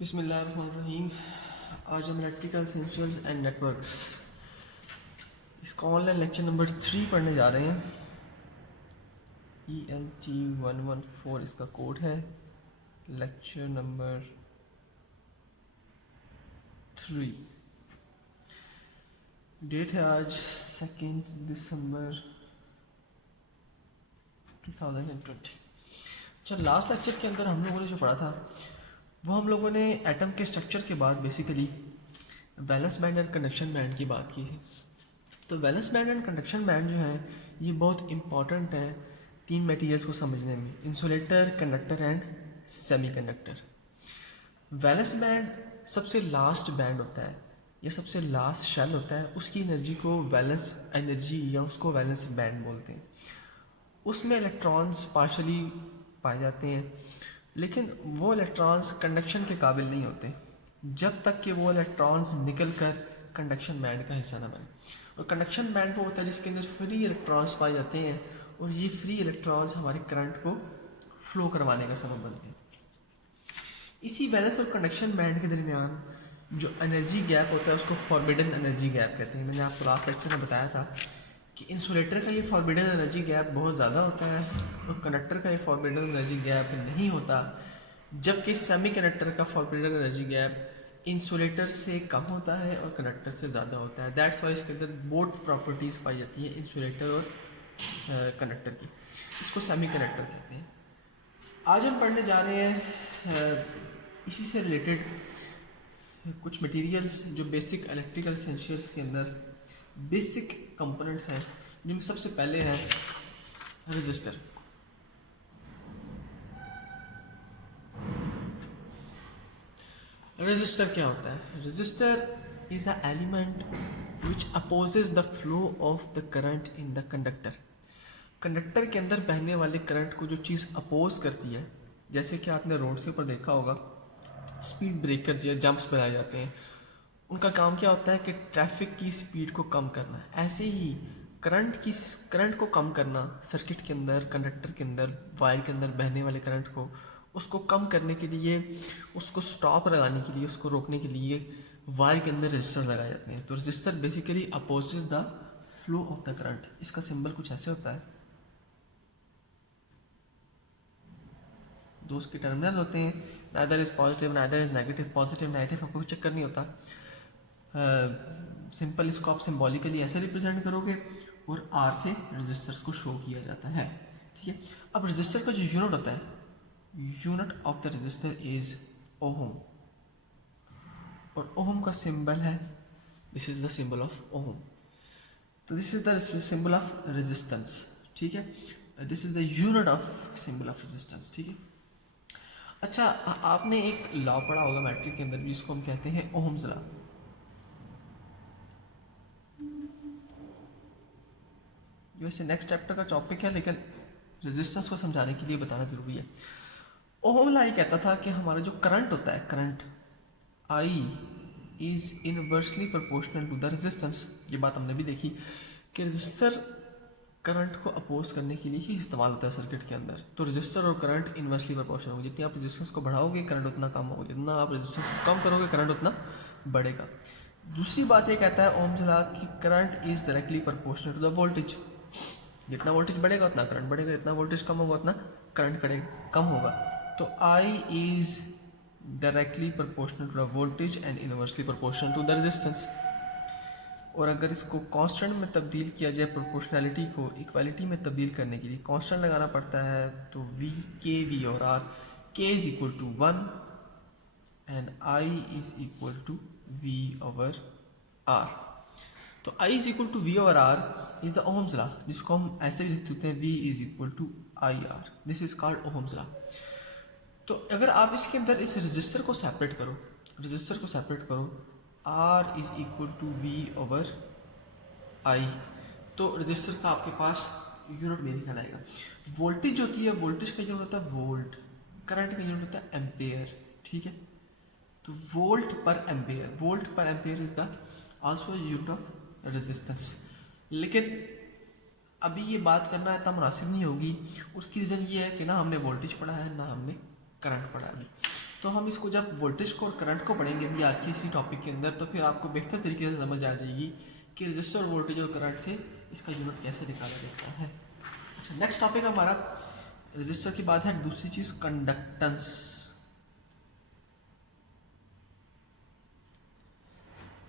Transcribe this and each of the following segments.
बिस्मिल्लाहिर्रहमानिर्रहीम। आज हम इलेक्ट्रिकल एसेंशियल्स एंड नेटवर्क्स इसका ऑनलाइन लेक्चर नंबर 3 पढ़ने जा रहे हैं। ELT114 इसका कोड है। लेक्चर नंबर 3, डेट है आज 2 दिसंबर 2020। अच्छा, लास्ट लेक्चर के अंदर हम लोगों ने जो पढ़ा था वो हम लोगों ने एटम के स्ट्रक्चर के बाद basically valence band and conduction band की बात की है। तो valence band and conduction band जो है ये बहुत इंपॉर्टेंट है 3 मटेरियल्स को समझने में: insulator, conductor and semiconductor. Valence band सबसे लास्ट बैंड होता है या सबसे लास्ट शेल होता है, उसकी एनर्जी को वैलेंस एनर्जी या उसको वैलेंस बैंड बोलते हैं। उसमें इलेक्ट्रॉन्स पार्शली पाए जाते हैं, लेकिन वो इलेक्ट्रॉन्स कंडक्शन के काबिल नहीं होते जब तक कि वो इलेक्ट्रॉन्स निकल कर कंडक्शन बैंड का हिस्सा ना बने। और कंडक्शन बैंड वो होता है जिसके अंदर फ्री इलेक्ट्रॉन्स पाए जाते हैं, और ये फ्री इलेक्ट्रॉन्स हमारे करंट को फ्लो करवाने का सबब बनते हैं। इसी वैलेंस और कंडक्शन बैंड के दरमियान जो एनर्जी गैप होता है उसको फॉरबिडन एनर्जी गैप कहते हैं। मैंने आपको लास्ट लेक्चर में बताया था कि इंसुलेटर का ये फॉरबिडन एनर्जी गैप बहुत ज़्यादा होता है और कंडक्टर का ये फॉरबिडन एनर्जी गैप नहीं होता, जबकि सेमी कंडक्टर का फॉरबिडन एनर्जी गैप इंसुलेटर से कम होता है और कंडक्टर से ज़्यादा होता है। दैट्स वाई इसके अंदर बोथ प्रॉपर्टीज़ पाई जाती हैं, इंसुलेटर और कंडक्टर की। इसको सेमी कंडक्टर कहते हैं। आज हम पढ़ने जा रहे हैं इसी से रिलेटेड कुछ मटेरियल्स जो बेसिक इलेक्ट्रिकल एसेंशियल्स के अंदर बेसिक कंपोनेंट्स हैं, जिनमें सबसे पहले है रेजिस्टर। रेजिस्टर क्या होता है? Resistor is a element which opposes the flow of the current in the conductor. Conductor के अंदर बहने वाले करंट को जो चीज़ अपोज करती है, जैसे कि आपने रोड्स के ऊपर देखा होगा स्पीड ब्रेकर्स या जंप्स बनाए जाते हैं, उनका काम क्या होता है कि ट्रैफिक की स्पीड को कम करना। ऐसे ही करंट को कम करना, सर्किट के अंदर, कंडक्टर के अंदर, वायर के अंदर बहने वाले करंट को उसको कम करने के लिए, उसको स्टॉप लगाने के लिए, उसको रोकने के लिए वायर के अंदर रेजिस्टर लगाए जाते हैं। तो resistor basically opposes the flow of the current. इसका सिंबल कुछ ऐसे होता है, दो उसके टर्मिनल होते हैं, neither is positive neither is negative. Positive negative आपको कोई चक्कर नहीं होता। सिंपल इसको आप सिंबॉलिकली ऐसे रिप्रेजेंट करोगे और आर से रेजिस्टर्स को शो किया जाता है। ठीक है, अब रेजिस्टर का जो यूनिट होता है, unit of the resistor is ohm, और ओहम का सिंबल है, this is the symbol of ohm. तो this is the symbol of resistance. ठीक है, this is the unit of symbol of resistance. ठीक है, अच्छा, आपने एक लॉ पढ़ा होगा मैट्रिक के अंदर जिसको हम कहते हैं ओहम्स लॉ। वैसे नेक्स्ट चैप्टर का टॉपिक है, लेकिन रेजिस्टेंस को समझाने के लिए बताना ज़रूरी है। ओहम लॉ ये कहता था कि हमारा जो करंट होता है, current I is inversely proportional to the resistance. ये बात हमने भी देखी कि रेजिस्टर करंट को अपोज करने के लिए ही इस्तेमाल होता है सर्किट के अंदर। तो रेजिस्टर और करंट इनवर्सली प्रोपोर्शनल होंगे। जितनी आप रेजिस्टेंस को बढ़ाओगे करंट उतना कम होगा, जितना आप रेजिस्टेंस को कम करोगे करंट उतना बढ़ेगा। दूसरी बात ये कहता है ओम्स लॉ कि current is directly proportional to the voltage. जितना वोल्टेज बढ़ेगा उतना करंट बढ़ेगा, जितना वोल्टेज कम होगा उतना करंट कम होगा। तो I is directly proportional to the voltage and inversely proportional to the resistance. और अगर इसको कांस्टेंट में तब्दील किया जाए, प्रोपोर्शनैलिटी को इक्वालिटी में तब्दील करने के लिए कांस्टेंट लगाना पड़ता है। तो वी, के, वी और आर, के is equal to 1 and I is equal to V over R. तो I is equal to V over R is the Ohm's law, जिसको हम ऐसे भी लिख देते हैं V is equal to I R. This is called Ohm's law. तो अगर आप इसके अंदर इस रजिस्टर को सेपरेट करो, R is equal to V over I, तो रजिस्टर का आपके पास यूनिट में निकल आएगा। वोल्टेज होती है, वोल्टेज का यूनिट होता है वोल्ट, करंट का यूनिट होता है एम्पेयर। ठीक है, तो volt per ampere is the also unit of resistance. लेकिन अभी ये बात करना इतना मुनासिब नहीं होगी। उसकी रीज़न ये है कि ना हमने वोल्टेज पढ़ा है ना हमने करंट पढ़ा है। तो हम इसको जब वोल्टेज को और करंट को पढ़ेंगे भी आज की इसी टॉपिक के अंदर, तो फिर आपको बेहतर तरीके से समझ आ जाएगी कि रजिस्टर और वोल्टेज और करंट से इसका यूनिट कैसे निकाला जाता है। अच्छा, नेक्स्ट टॉपिक हमारा रजिस्टर की बात है। दूसरी चीज़ conductance.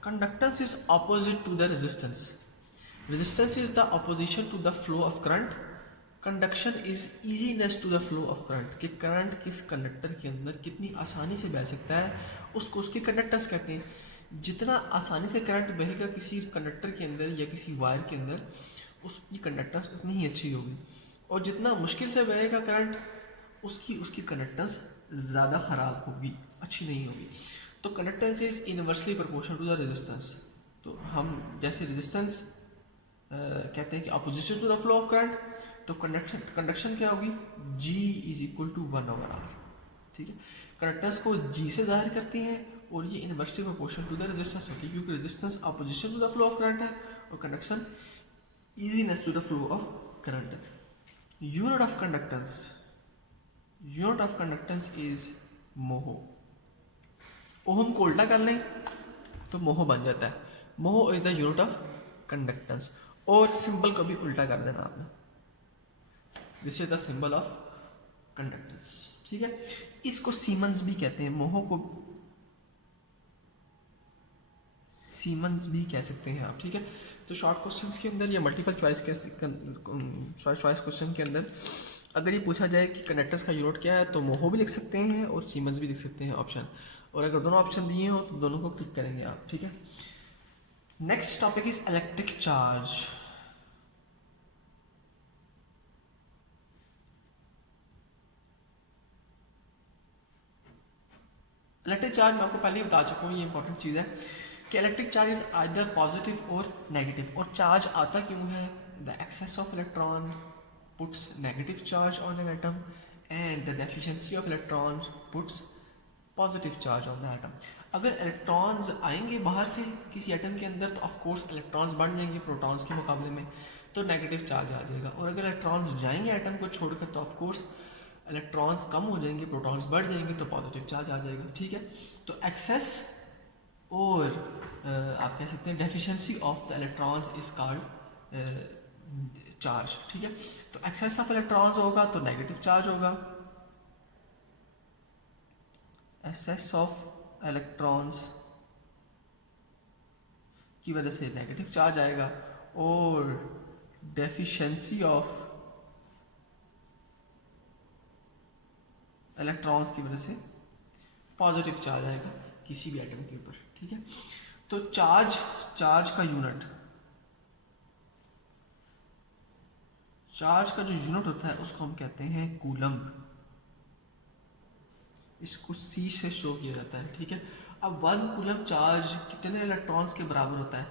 Conductance is opposite to the resistance. Resistance is the opposition to the flow of current. Conduction is easiness to the flow of current, कि करंट किस कंडक्टर के अंदर कितनी आसानी से बह सकता है, उसको उसकी कंडक्टेंस कहते हैं। जितना आसानी से करंट बहेगा किसी कंडक्टर के अंदर या किसी वायर के अंदर, उसकी कंडक्टेंस उतनी ही अच्छी होगी, और जितना मुश्किल से बहेगा करंट उसकी कंडक्टेंस ज़्यादा ख़राब होगी, अच्छी नहीं होगी। तो conductance is inversely proportional to the resistance. तो हम जैसे रेजिस्टेंस कहते हैं कि opposition to the flow of current, तो कंडक्शन क्या होगी, G is equal to 1/R। ठीक है, कंडक्टेंस को G से जाहिर करती हैं और ये inversely proportional to the resistance होती है, क्योंकि resistance opposition to the flow of current है और conduction easiness to the flow of current है। Unit of conductance, unit of conductance is mho. Ohm को उल्टा कर लें तो मोहो बन जाता है। Mho is the unit of conductance, और सिंबल को भी उल्टा कर देना आपने। This is the symbol of conductance. ठीक है, इसको सीमेंस भी कहते हैं, मोहो को सीमेंस भी कह सकते हैं आप। ठीक है, तो शॉर्ट क्वेश्चंस के अंदर या मल्टीपल चॉइस क्वेश्चन के अंदर अगर ये पूछा जाए कि कंडक्टर्स का यूनिट क्या है, तो मोहो भी लिख सकते हैं और सीमेंस भी लिख सकते हैं ऑप्शन, और अगर दोनों ऑप्शन दिए हो तो दोनों को टिक करेंगे आप। ठीक है, next topic is electric charge. Electric charge मैं आपको पहले ही बता चुका हूँ, ये इंपॉर्टेंट चीज़ है कि electric charge is either positive और नेगेटिव। और चार्ज आता क्यों है, the excess of electron puts negative charge on an atom and the deficiency of electron puts positive charge on the atom. अगर इलेक्ट्रॉन्स आएंगे बाहर से किसी एटम के अंदर, तो ऑफ कोर्स इलेक्ट्रॉन्स बढ़ जाएंगे प्रोटॉन्स के मुकाबले में, तो नेगेटिव चार्ज आ जाएगा। और अगर इलेक्ट्रॉन्स जाएंगे एटम को छोड़कर, तो ऑफ कोर्स इलेक्ट्रॉन्स कम हो जाएंगे, प्रोटॉन्स बढ़ जाएंगे, तो पॉजिटिव चार्ज आ जाएगा। ठीक है, तो एक्सेस और आप कह सकते हैं deficiency of the electrons is called charge. ठीक है, तो एक्सेस ऑफ इलेक्ट्रॉन्स होगा तो नेगेटिव चार्ज होगा, एक्सेस ऑफ इलेक्ट्रॉन्स की वजह से नेगेटिव चार्ज आएगा, और डेफिशिएंसी ऑफ इलेक्ट्रॉन्स की वजह से पॉजिटिव चार्ज आएगा किसी भी एटम के ऊपर। ठीक है, तो चार्ज का यूनिट, चार्ज का जो यूनिट होता है उसको हम कहते हैं कूलम्ब। इसको C से शो किया जाता है। ठीक है, अब 1 कूलम्ब चार्ज कितने इलेक्ट्रॉन्स के बराबर होता है,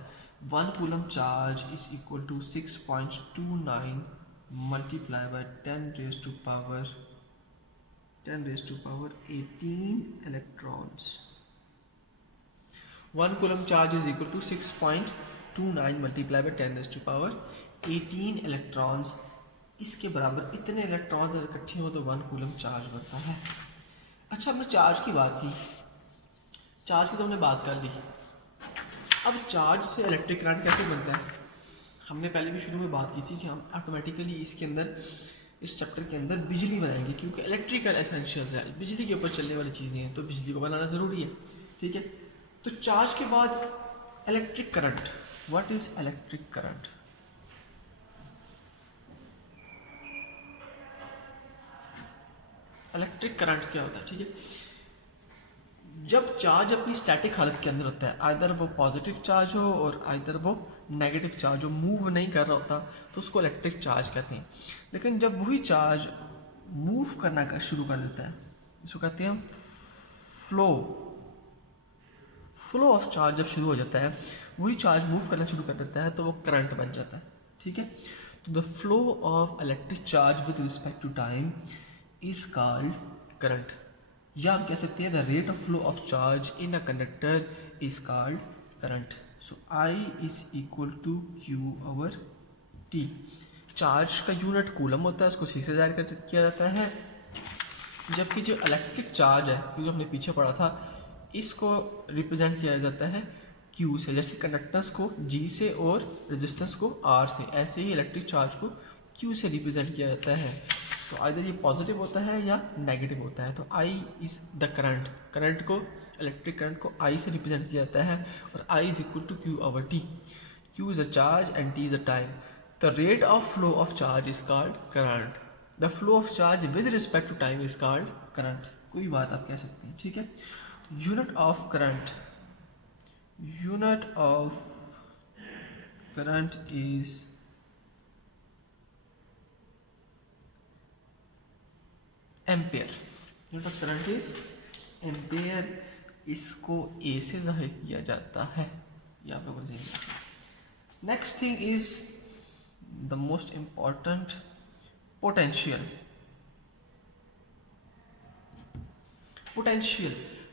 1 coulomb charge is equal to 6.29 multiply by 10 raise to power 18 electrons. 1 coulomb charge is equal to 6.29 multiply by 10 raise to power 18 electrons. इसके बराबर इतने इलेक्ट्रॉन्स अगर इकट्ठे हो तो 1 कूलम्ब चार्ज बनता है। अच्छा, हमने चार्ज की बात की, चार्ज की तो हमने बात कर ली। अब चार्ज से इलेक्ट्रिक करंट कैसे बनता है, हमने पहले भी शुरू में बात की थी कि हम ऑटोमेटिकली इसके अंदर, इस चैप्टर के अंदर बिजली बनाएंगे, क्योंकि इलेक्ट्रिकल एसेंशियल्स है, बिजली के ऊपर चलने वाली चीज़ें हैं, तो बिजली को बनाना ज़रूरी है। ठीक है, तो चार्ज के बाद electric current. What is electric current? Electric current क्या होता है? ठीक है, जब चार्ज अपनी स्टैटिक हालत के अंदर होता है, आइदर वो पॉजिटिव चार्ज हो और आइदर वो नेगेटिव चार्ज हो, मूव नहीं कर रहा होता, तो उसको इलेक्ट्रिक चार्ज कहते हैं। लेकिन जब वही चार्ज मूव करना शुरू कर देता है, इसको कहते हैं फ्लो ऑफ चार्ज जब शुरू हो जाता है, वही चार्ज मूव करना शुरू कर देता है, तो वो करंट बन जाता है। ठीक है, तो the flow of electric charge with respect to time is called current, या हम कह सकते हैं the rate of flow of charge in a conductor is called current. So I is equal to Q/T। Charge का unit coulomb होता है, उसको C से जाहिर किया जाता है, जबकि जो इलेक्ट्रिक चार्ज है जो हमने पीछे पढ़ा था, इसको रिप्रेजेंट किया जाता है Q से। जैसे कंडक्टेंस को G से और रेजिस्टेंस को R से, ऐसे ही इलेक्ट्रिक चार्ज को Q से रिप्रेजेंट किया जाता है। तो आइदर ये पॉजिटिव होता है या नेगेटिव होता है। तो I is the current, current को, इलेक्ट्रिक करंट को I से रिप्रेजेंट किया जाता है, और I is equal to Q/T। Q is a charge and T is a time. The rate of flow of charge is called current. The flow of charge with respect to time is called current. कोई बात आप कह सकते हैं, ठीक है। Unit of current, unit of current is ampere. Unit of current is ampere. इसको ए से जाहिर किया जाता है, ये आप लोगों को। Next thing is the most important, potential. Potential,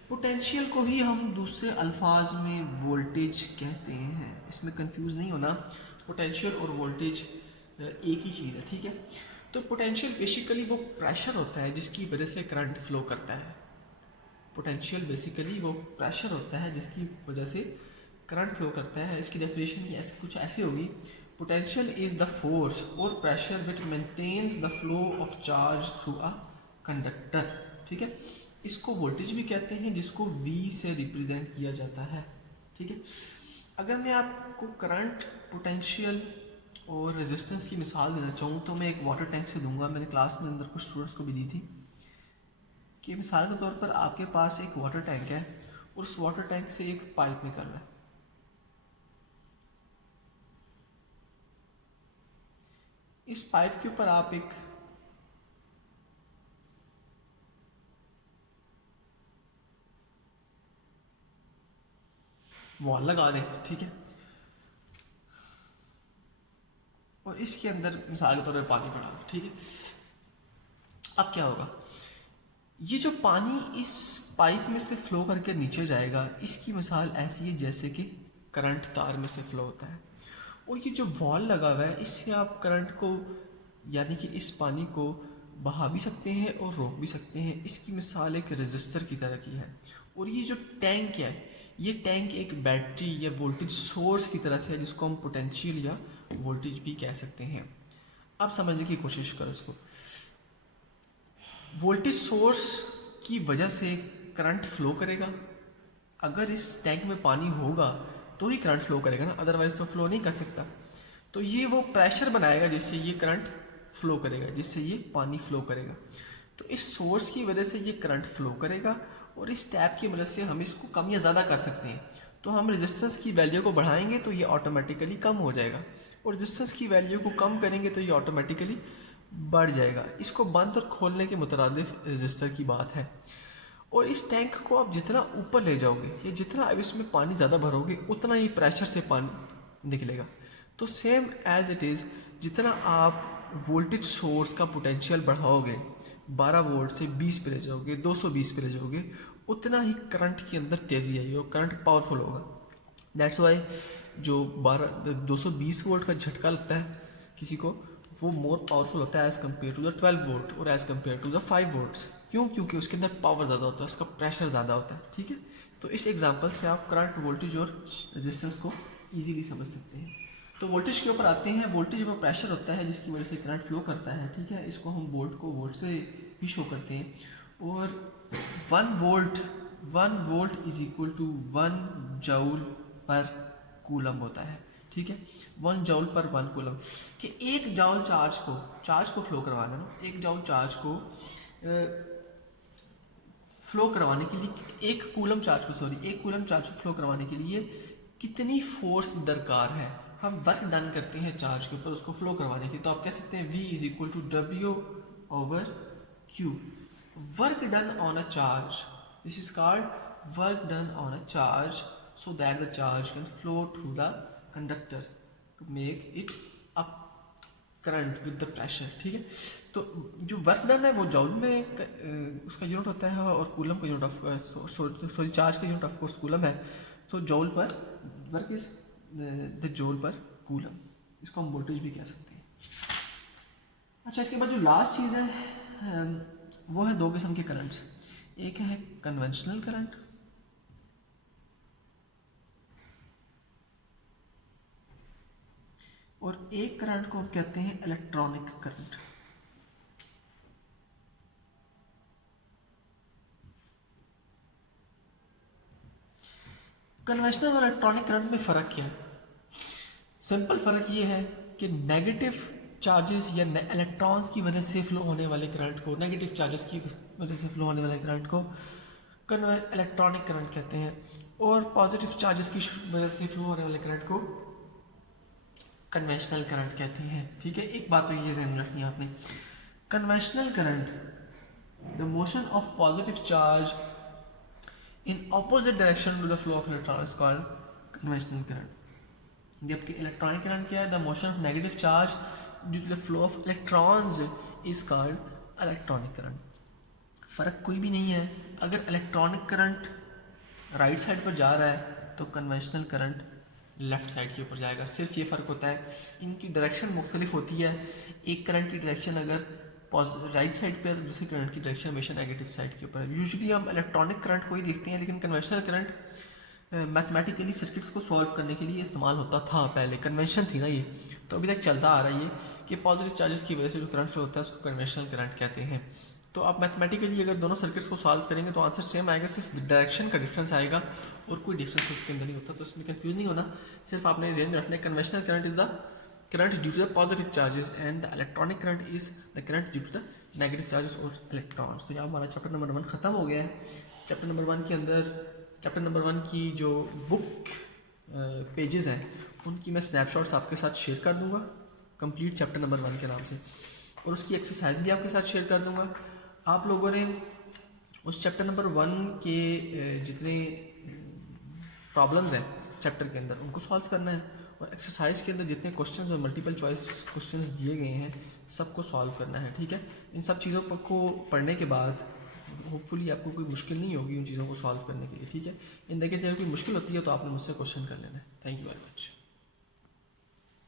potential को ही हम दूसरे अल्फाज में वोल्टेज कहते हैं, इसमें कंफ्यूज नहीं होना। पोटेंशियल और वोल्टेज एक ही चीज़ है, ठीक है। तो पोटेंशियल बेसिकली वो प्रेशर होता है जिसकी वजह से करंट फ्लो करता है। पोटेंशियल बेसिकली वो प्रेशर होता है जिसकी वजह से करंट फ्लो करता है। इसकी डेफिनेशन भी ऐसे कुछ ऐसी होगी, पोटेंशियल इज द फोर्स और pressure which maintains the flow of charge through a conductor, ठीक है। इसको वोल्टेज भी कहते हैं, जिसको V से रिप्रेजेंट किया जाता है, ठीक है। अगर मैं आपको करंट, पोटेंशियल और रेजिस्टेंस की मिसाल देना चाहूँ तो मैं एक वाटर टैंक से दूंगा। मैंने क्लास में अंदर कुछ स्टूडेंट्स को भी दी थी कि मिसाल के तौर पर आपके पास एक वाटर टैंक है और उस वाटर टैंक से एक पाइप निकल रहा है। इस पाइप के ऊपर आप एक वॉल लगा दें, ठीक है, और इसके अंदर मिसाल के तौर पर पानी पड़ा, ठीक है। अब क्या होगा, ये जो पानी इस पाइप में से फ्लो करके नीचे जाएगा, इसकी मिसाल ऐसी है जैसे कि करंट तार में से फ्लो होता है। और ये जो वॉल लगा हुआ है, इससे आप करंट को, यानी कि इस पानी को बहा भी सकते हैं और रोक भी सकते हैं। इसकी मिसाल एक रेजिस्टर की तरह की है। और ये जो टैंक है, ये टैंक एक बैटरी या वोल्टेज सोर्स की तरह से है, जिसको हम पोटेंशियल या वोल्टेज भी कह सकते हैं। अब समझने की कोशिश करो इसको। वोल्टेज सोर्स की वजह से करंट फ्लो करेगा। अगर इस टैंक में पानी होगा तो ही करंट फ्लो करेगा ना, अदरवाइज तो फ्लो नहीं कर सकता। तो ये वो प्रेशर बनाएगा जिससे ये करंट फ्लो करेगा, जिससे ये पानी फ्लो करेगा। तो इस सोर्स की वजह से ये करंट फ्लो करेगा, और इस टैप की मदद से हम इसको कम या ज़्यादा कर सकते हैं। तो हम रेजिस्टेंस की वैल्यू को बढ़ाएंगे तो ये ऑटोमेटिकली कम हो जाएगा, और रेजिस्टेंस की वैल्यू को कम करेंगे तो ये ऑटोमेटिकली बढ़ जाएगा। इसको बंद और खोलने के मुतरादिफ रेजिस्टर की बात है। और इस टैंक को आप जितना ऊपर ले जाओगे या जितना अब इसमें पानी ज़्यादा भरोगे, उतना ही प्रेशर से पानी निकलेगा। तो सेम एज इट इज़, जितना आप वोल्टेज सोर्स का पोटेंशियल बढ़ाओगे, 12 वोल्ट से 20 पे ले जाओगे, 220 पे ले जाओगे, उतना ही करंट के अंदर तेज़ी आएगी और करंट पावरफुल होगा। दैट्स वाई जो 220 वोल्ट का झटका लगता है किसी को, वो मोर पावरफुल होता है as compared to the 12 volt और as compared to the 5 volts. क्यों? क्योंकि उसके अंदर पावर ज़्यादा होता है, उसका प्रेशर ज़्यादा होता है, ठीक है। तो इस एग्जांपल से आप करंट, वोल्टेज और रेजिस्टेंस को इजीली समझ सकते हैं। तो वोल्टेज के ऊपर आते हैं। वोल्टेज वो प्रेशर होता है जिसकी वजह से करंट फ्लो करता है, ठीक है। इसको हम वोल्ट को वोल्ट से ही शो करते हैं। और 1 volt is equal to 1 joule per coulomb होता है, ठीक है। 1 जूल पर 1 कूलम, कि 1 जूल चार्ज को फ्लो करवाना ना, 1 जूल चार्ज को फ्लो करवाने के लिए, 1 कूलम चार्ज को फ्लो करवाने के लिए कितनी फोर्स दरकार है। हम वर्क डन करते हैं चार्ज के ऊपर उसको फ्लो करवाने के लिए, तो आप कह सकते हैं V is equal to W/Q। Work done on a charge, this is called work done on a charge, so that the charge can flow through the conductor to make it up current with the pressure, ठीक है। तो जो work done है वो joule में उसका unit होता है, और कूलम का यूनिट ऑफ सॉरी चार्ज का यूनिट ऑफ कोर्स कूलम है। तो जूल पर work is the joule per coulomb, इसको हम वोल्टेज भी कह सकते हैं। अच्छा, इसके बाद जो लास्ट चीज़ है वो है दो किस्म के करंट्स, एक है कन्वेंशनल करंट और एक करंट को हम कहते हैं इलेक्ट्रॉनिक करंट। कन्वेंशनल और इलेक्ट्रॉनिक करंट में फ़र्क क्या है? सिंपल फ़र्क ये है कि नेगेटिव चार्जेस या इलेक्ट्रॉन्स की वजह से फ्लो होने वाले करंट को, नेगेटिव चार्जेस की वजह से फ्लो होने वाले करंट को इलेक्ट्रॉनिक करंट कहते हैं, और पॉजिटिव चार्जेस की वजह से फ्लो होने वाले करंट को कन्वेंशनल करंट कहते हैं। ठीक है, एक बात तो ये ध्यान रखनी है आपने, conventional current, the motion of positive charge in opposite direction to the flow of electron is called conventional current. जबकि इलेक्ट्रॉनिक करंट क्या है? The motion of negative charge due to the flow of electrons is called electronic current. फ़र्क कोई भी नहीं है, अगर electronic current right side पर जा रहा है तो कन्वेंशनल करंट लेफ्ट साइड के ऊपर जाएगा। सिर्फ ये फ़र्क होता है, इनकी डायरेक्शन मुख्तलिफ होती है। एक करंट की डायरेक्शन अगर राइट साइड पे है तो दूसरी करंट की डायरेक्शन हमेशा नेगेटिव साइड के ऊपर है। यूजुअली हम इलेक्ट्रॉनिक करंट को ही देखते हैं, लेकिन कन्वेंशनल करंट मैथमेटिकली सर्किट्स को सॉल्व करने के लिए इस्तेमाल होता था। पहले कन्वेंशन थी ना ये, तो अभी तक चलता आ रहा है ये कि पॉजिटिव चार्जेस की वजह से जो करंट फ्लो होता है उसको कन्वेंशनल करंट कहते हैं। तो आप मैथमेटिकली अगर दोनों सर्किट्स को सॉल्व करेंगे तो आंसर सेम आएगा, सिर्फ डायरेक्शन का डिफरेंस आएगा और कोई डिफरेंस इसके अंदर नहीं होता। तो इसमें कंफ्यूज नहीं होना, सिर्फ आपने ध्यान में रखना है conventional current is the current due to the positive charges and the electronic current is the current due to the negative charges और इलेक्ट्रॉन्स। तो यहाँ हमारा चैप्टर नंबर 1 खत्म हो गया है। चैप्टर नंबर 1 के अंदर, चैप्टर नंबर 1 की जो बुक पेजेस हैं उनकी मैं स्नैपशॉट्स आपके साथ शेयर कर दूंगा कंप्लीट चैप्टर नंबर 1 के नाम से, और उसकी एक्सरसाइज भी आपके साथ शेयर कर दूंगा। आप लोगों ने उस चैप्टर नंबर 1 के जितने प्रॉब्लम्स हैं चैप्टर के अंदर उनको सॉल्व करना है, और एक्सरसाइज के अंदर जितने क्वेश्चंस और मल्टीपल चॉइस क्वेश्चंस दिए गए हैं सबको सॉल्व करना है। ठीक है, इन सब चीज़ों को पढ़ने के बाद होपफुली आपको कोई मुश्किल नहीं होगी उन चीज़ों को सॉल्व करने के लिए। ठीक है, इन देखिए अगर कोई मुश्किल होती है तो आपने मुझसे क्वेश्चन कर लेना है। Thank you very much.